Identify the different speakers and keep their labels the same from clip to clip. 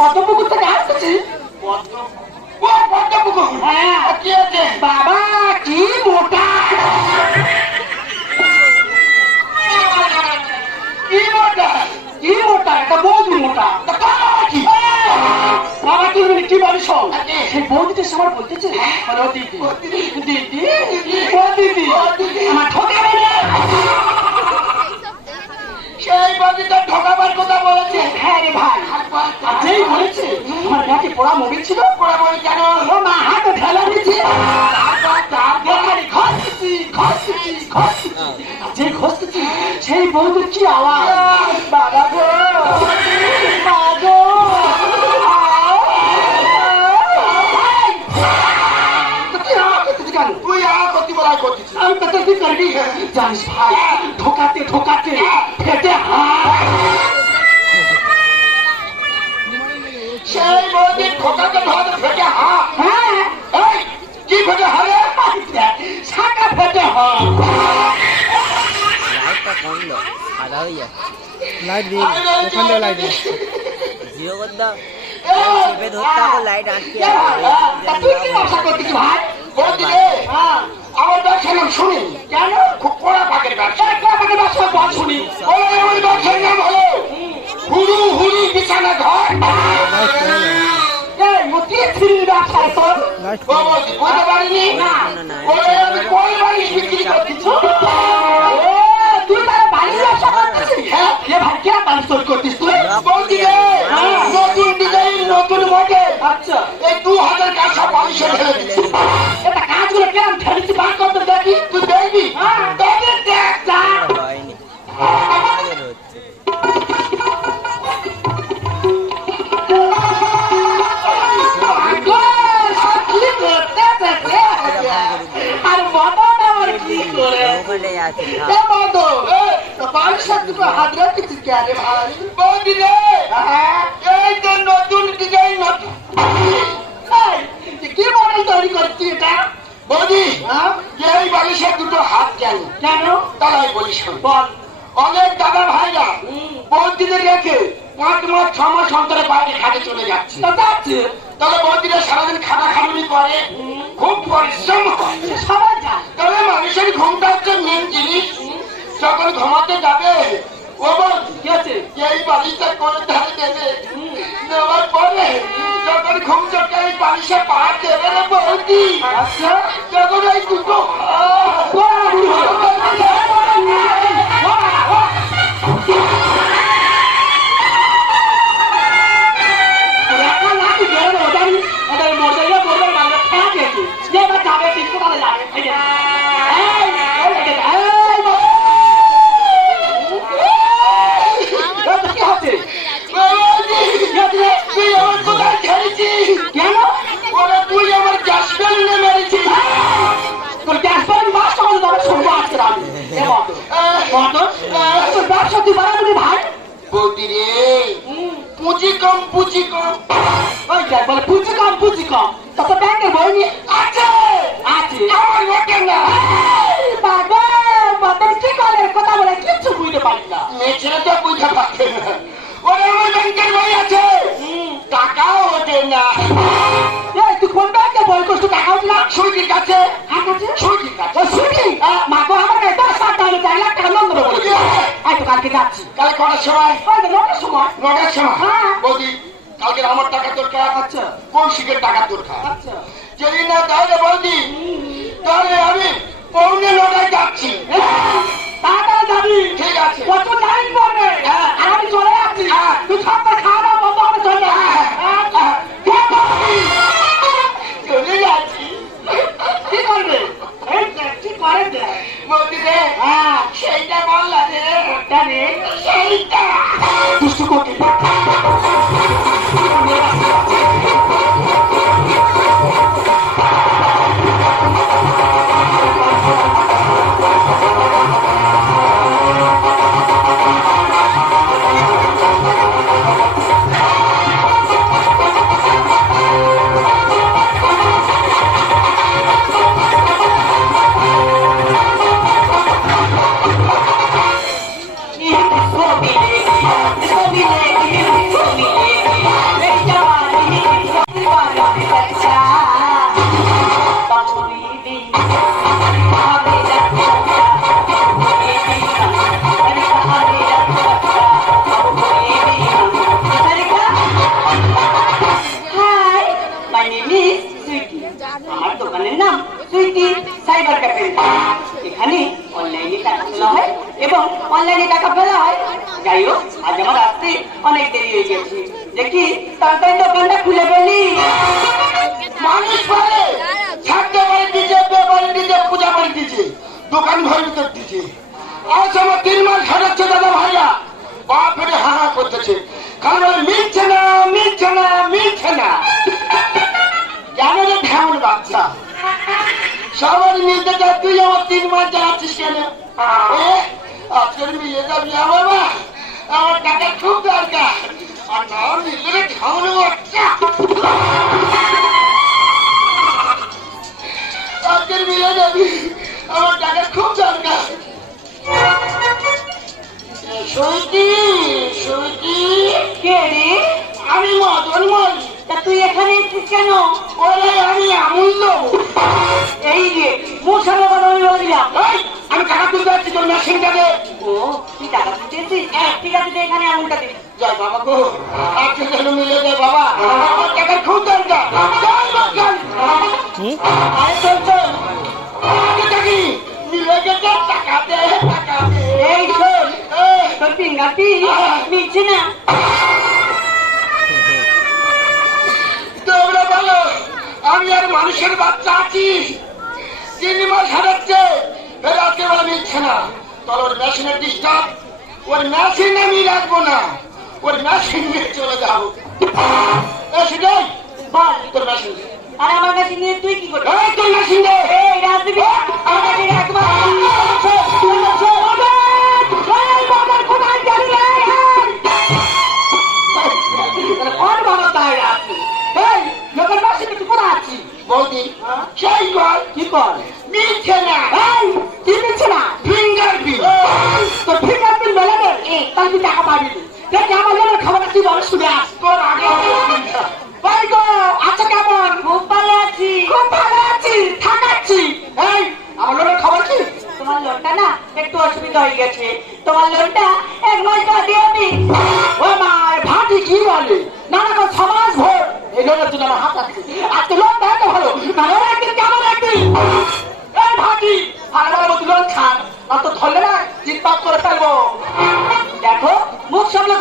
Speaker 1: আজকে পদ্ম পুকুর থেকে আসতেছি হ্যাঁ।
Speaker 2: কি আছে
Speaker 1: বাবা কি মোটা
Speaker 2: কি মোটা
Speaker 1: কি মোটা একটা বৌদি? মোটা
Speaker 2: বাবা
Speaker 1: বলি কি বলিস। সেই বৌদিকে সবার বলতেছে দিদি। দিদি দিদি। আমার ঠকাবে না
Speaker 2: সেই ঠকাবার কথা বলেছে।
Speaker 1: হ্যাঁ রে ভাই। যেই বলেছে আমার ব্যাগে পড়া ছিল।
Speaker 2: বলে কেন?
Speaker 1: ও মা হাতে ঠেলা দিয়েছে। দেখালি ঘষতেছি ঘষতেছি সেই বৌদির কি আওয়াজ? বাবা গো। মা গো।
Speaker 2: তুই আর করতে বলা
Speaker 1: আমি তো কি করবি জানিস ভাই ঢোকাতে ঢোকাতে
Speaker 2: সেই ঠকাতে ঠকাতে ফেটে হা
Speaker 1: হ্যাঁ।
Speaker 2: কি ফেটে হারে
Speaker 1: শাখা ফেটে হাত।
Speaker 3: লাইটটা কমলো সাদা হয়ে যায় লাইট দিয়ে ওখান থেকে লাইট দিয়ে। জিরো করে দাও চেপে ধরতে হবে লাইট আটকে
Speaker 1: তুই কি ব্যবসা করতেছিস ভাই?
Speaker 2: বৌদি রে
Speaker 1: হ্যাঁ।
Speaker 2: আমার নাম শুনি
Speaker 1: কেন?
Speaker 2: কাঁচা বালিশে দিচ্ছি
Speaker 1: এটা কাজগুলো কেমন ফেলেছি বার করতে সব কি রে ভাই
Speaker 2: বৌদি রে এই তো নতুন ডিজাইন, নতুন।
Speaker 1: আমি তৈরি করছি এটা।
Speaker 2: বৌদি
Speaker 1: হ্যাঁ?
Speaker 2: যে এই বালিশের দুটো হাত
Speaker 1: কেন?
Speaker 2: কেন? তারাই বলিস
Speaker 1: বল।
Speaker 2: অনেক দাদা ভাইরা বৌদিদের রেখে পাঁচ মাস ছ মাস অন্তরে বাইরে খাটে চলে যাচ্ছে। তাহলে বৌদিরা সারাদিন খাটা খাটুনি করে খুব পরিশ্রম করে।
Speaker 1: সবাই যায়।
Speaker 2: তবে মানুষের ঘুমটা হচ্ছে মেন
Speaker 1: জিনিস।
Speaker 2: যখন ঘুমাতে
Speaker 1: যাবে ও বল ঠিক
Speaker 2: আছে
Speaker 1: এই বালিশটা করে ধারে দেবে? মানুষ পরে
Speaker 2: যখন ঘুম চোখে এই বালিশে পা দেবে রে বৌদি আচ্ছা যখন এই দুটো না।
Speaker 1: এই তুই কোন ব্যাংকের বই করছিস? টাকা উঠি না?
Speaker 2: কাছে।
Speaker 1: কার কাছে?
Speaker 2: সুইটি কাছে।
Speaker 1: ও শুনি মা গো আমার কাছে দশ লাখ চার লাখ টাকা লোন দেবো বলে এই কালকে যাচ্ছি।
Speaker 2: কাল কটার সময়?
Speaker 1: ওই সময়।
Speaker 2: নটার সময়?
Speaker 1: হ্যাঁ।
Speaker 2: বৌদি কালকে আমার টাকা দরকার
Speaker 1: আচ্ছা।
Speaker 2: কৌশিকের টাকা দরকার
Speaker 1: আচ্ছা।
Speaker 2: যেদিন না তাহলে বৌদি তাহলে আমি পৌনে নটায় যাচ্ছি।
Speaker 1: তাড়াতাড়ি যাবি।
Speaker 2: ঠিক আছে।
Speaker 1: প্রচুর লাইন পড়বে?
Speaker 2: হ্যাঁ।
Speaker 1: আমি চলে যাচ্ছি।
Speaker 2: হ্যাঁ।
Speaker 1: তুই সবটা খাওয়া দাওয়া বন্ধ করে চলে?
Speaker 2: চলে যাচ্ছি।
Speaker 1: কি করবে? কি করে।
Speaker 2: বৌদি রে সেইটা বললা রে সেইটা।
Speaker 1: দুষ্টু কোটি হোক আজ আমার আসতে অনেক দেরি হয়ে গেছে। দেখি, তাড়াতাড়ি দোকানটা খুলে ফেলি।
Speaker 2: মানুষ পারে ছাড়তে পারে দিছে পেপারে দিছে, পূজা করে দিছে, দোকান ঘর ভিতর দিছে। আজ আমার তিন মাস খাটাচ্ছে দাদা ভাইয়া বাপ হা হা করতেছে। কারণ মিলছে না মিলছে না মিলছে না। জানো রে ঢেমন বাচ্চা। সবার মিলতে তুই আমার তিন মাস জ্বালাচ্ছিস কেন? আজকের মিলে যাবি আমার আমার টাকা খুব দরকার। আর না মিললে রে ঢেমন বাচ্চা আজকের বিয়ে যাবি আমার টাকা খুব দরকার। সৈতি সৈতি
Speaker 1: কে রে?
Speaker 2: আমি মদন মলি
Speaker 1: তা তুই এখানে এসেছিস কেন?
Speaker 2: ওরে আমি আমূল্য
Speaker 1: এই যে মুখ সামনে কথা
Speaker 2: এই, আমি টাকা তুলতে যাচ্ছি তোর মেশিনটা দে
Speaker 1: ও তুই টাকা দিতেছিস ঠিক আছে এখানে আঙুলটা দিবি
Speaker 2: জয় বাবা গো। আজকে যেন মিলে যায় বাবা। আমার টাকা খুব দরকার। জয় বাবা আয় চল চল। আগে থাকি। মিলে গেছে টাকা দে টাকা দে।
Speaker 1: এই শোন তোর ফিঙ্গারটি মিলছে না।
Speaker 2: তোমরা বলো আমি আর মানুষের বাচ্চা আছি। তিন মাস হারাচ্ছে ফের আজকে মিলছে না। তাহলে ওর মেশিনের ডিস্টার্ব ওর মেশিন আমি রাখব না। ওর মেশিন নিয়ে চলে যাব। তোর মেশিন।
Speaker 1: আর আমার কাছে নিয়ে তুই কি করবি?
Speaker 2: তোর মেশিন দে।
Speaker 1: এই রাজনীতি আমার কাছে
Speaker 2: বৌদি সেই বল
Speaker 1: কি কর?
Speaker 2: মিলছে
Speaker 1: অসুবিধা হয়ে গেছে। তোমার লোনটা এক মাস দিয়ে আমি ও মার ভাটি কি বলে? না না সমাজ ভোট এই লোনের জন্য আমার হাত আছে আজকে লোন দেয় তো ভালো না একদিন কেমন একদিন? এই ভাগি ভালো মতো লোন খান। আর তো ধরলে না চিৎপাত করে ফেলব। দেখো, মুখ সামনে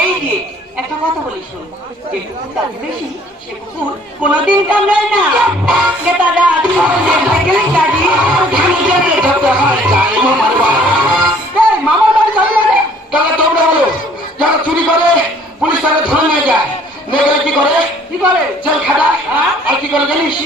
Speaker 1: এই যে একটা কথা বলি শোন। যে কুকুর তার বেশি সে কুকুর কোনোদিন কামড়ায় না। নেতারা সাইকেল গাড়ি মামার বাড়ি যাবি?
Speaker 2: তাহলে তোমরা বলো যারা চুরি করে পুলিশ তাকে ধরে নিয়ে যায়। নিয়ে গেলে কি করে?
Speaker 1: কি করে?
Speaker 2: জেল খাটায়।
Speaker 1: হ্যাঁ?
Speaker 2: আর কি করে জানিস?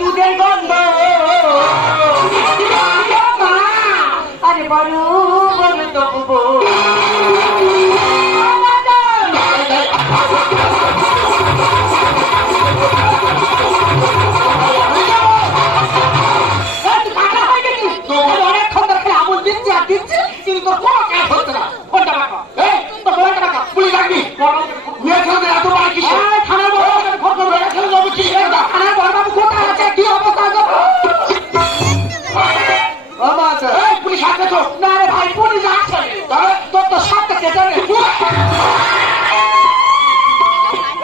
Speaker 1: দুধের গন্ধ
Speaker 2: হাতে তো
Speaker 1: না রে ভাই পুলিশ আসছে
Speaker 2: তবে
Speaker 1: তোর তো সাপটা কেটে নে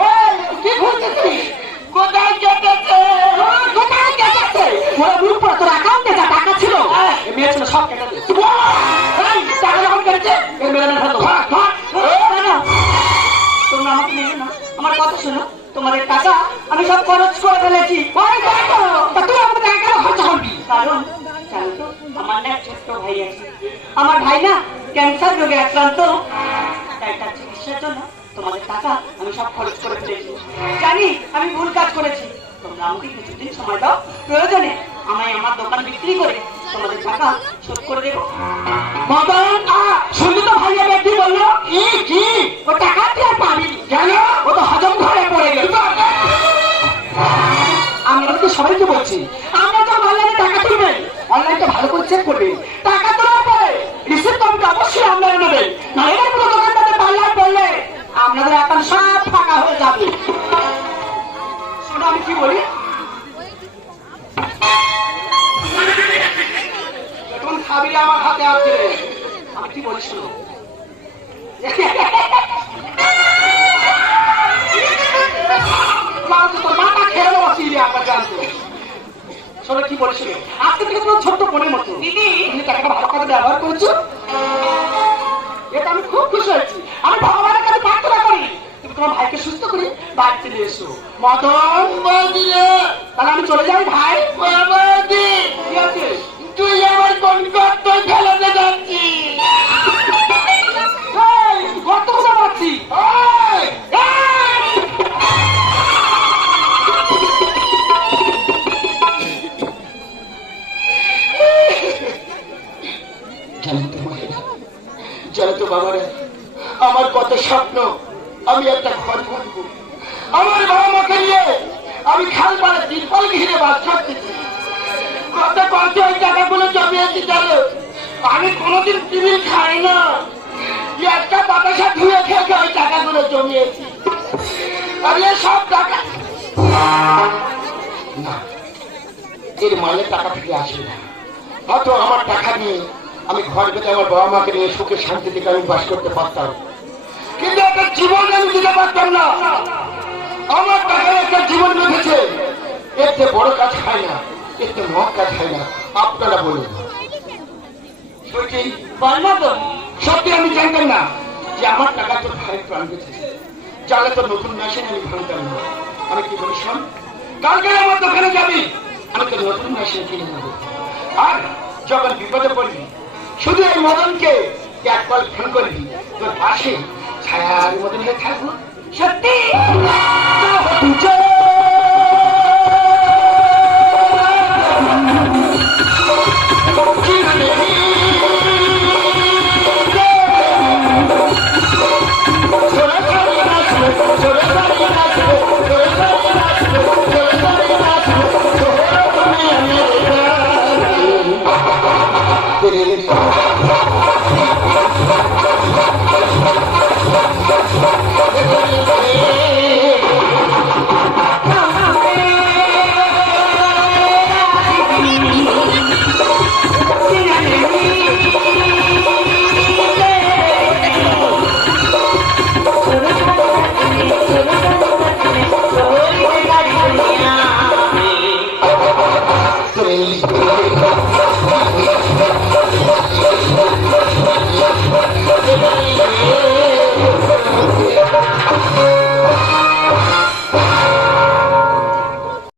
Speaker 1: এই, কি ঘুরছিস তুই?
Speaker 2: কোথায় কেটেছে?
Speaker 1: কোথায় কেটেছে? ওরা পড়ে তোর অ্যাকাউন্টে যা টাকা ছিল। এই মেয়ে ছিল সব কেটে দিয়েছে। এই, টাকা যখন কেটেছে এই ভাগ, ভাগ। এই, দাঁড়া। তোমরা আমাকে নেবে না আমার কথা শোনো তোমাদের টাকা আমি সব খরচ করে ফেলেছি। আমাকে টাকা করবি? কারণ জানো আমার এক ছোট্ট ভাই আছে। আমার ভাই না ক্যান্সার রোগে আক্রান্ত। তাই তার চিকিৎসার জন্য তোমাদের টাকা আমি সব খরচ করে ফেলেছি জানি আমি ভুল কাজ করেছি। তোমরা আমাকে কিছুদিন সময় দাও। প্রয়োজনে আমায় আমার দোকান বিক্রি করে তোমাদের টাকা শোধ করে দেবো। মদন আ শুনলি তো ভাইয়া ব্যক্তি বলল
Speaker 2: কি কি?
Speaker 1: ও টাকা তুই আর পাবি
Speaker 2: কেন?
Speaker 1: ও তো হজম ঘরে পড়ে গেল। আমি কিন্তু সবাইকে বলছি আমরা তো অনলাইনে টাকা তুলবেন অনলাইনটা ভালো করে চেক করবেন টাকা তোলার পরে রিসিপ্ট কপিটা অবশ্যই অনলাইনে নেবেন না এর কোনো দোকানদারে পাল্লায় পড়লে আপনাদের অ্যাকাউন্ট সব ফাঁকা হয়ে যাবে। শোনো, আমি কি বলি? চাবি আমার হাতে আছে আমি কি বলিস শোনো। মাথা খেয়ে সিঁড়ি জানতো শোনো কি শোনো। আজকে থেকে তোমার ছোট্ট বোনের মতো। দিদি। তুমি টাকাটা ভালো করে ব্যবহার করছ। এটা আমি খুব খুশি হয়েছি। আমি ভগবানের কাছে প্রার্থনা করি। তুমি তোমার ভাইকে সুস্থ করে বাড়িতে চলে এসো। মদন তাহলে আমি চলে যাই ভাই।
Speaker 2: বৌদি,
Speaker 1: কি আছে?
Speaker 2: তুই আমার কোন গর্ত ফেলাতে যাচ্ছিস এর মায়ের টাকা থেকে আসে না হয়তো আমার টাকা নিয়ে আমি ঘর পেতে আমার বাবা মাকে নিয়ে সুখে শান্তি থেকে আমি বাস করতে পারতাম। কিন্তু একটা জীবন আমি দিতে পারতাম না। আমার টাকায় একটা জীবন বেঁধেছে। এর চেয়ে বড় কাজ হয় না এর চেয়ে মহৎ কাজ হয় না। আপনারা বলুন। সত্যি?
Speaker 1: তো।
Speaker 2: আমি জানতাম না যে আমার টাকা তোর ভাইয়ের প্রাণ বেঁচেছে জানলে তো নতুন মেশিন আমি ভাঙতাম না। আমি কি বলি শোন কালকে আমার দোকানে যাবি? আমি তো নতুন মেশিন কিনে নেব আর যখন বিপদে পড়বি, শুধু এই মদনকে পাল ফোন করবি, তোর পাশে ছায়ার মতন হয়ে থাকব। সত্যি?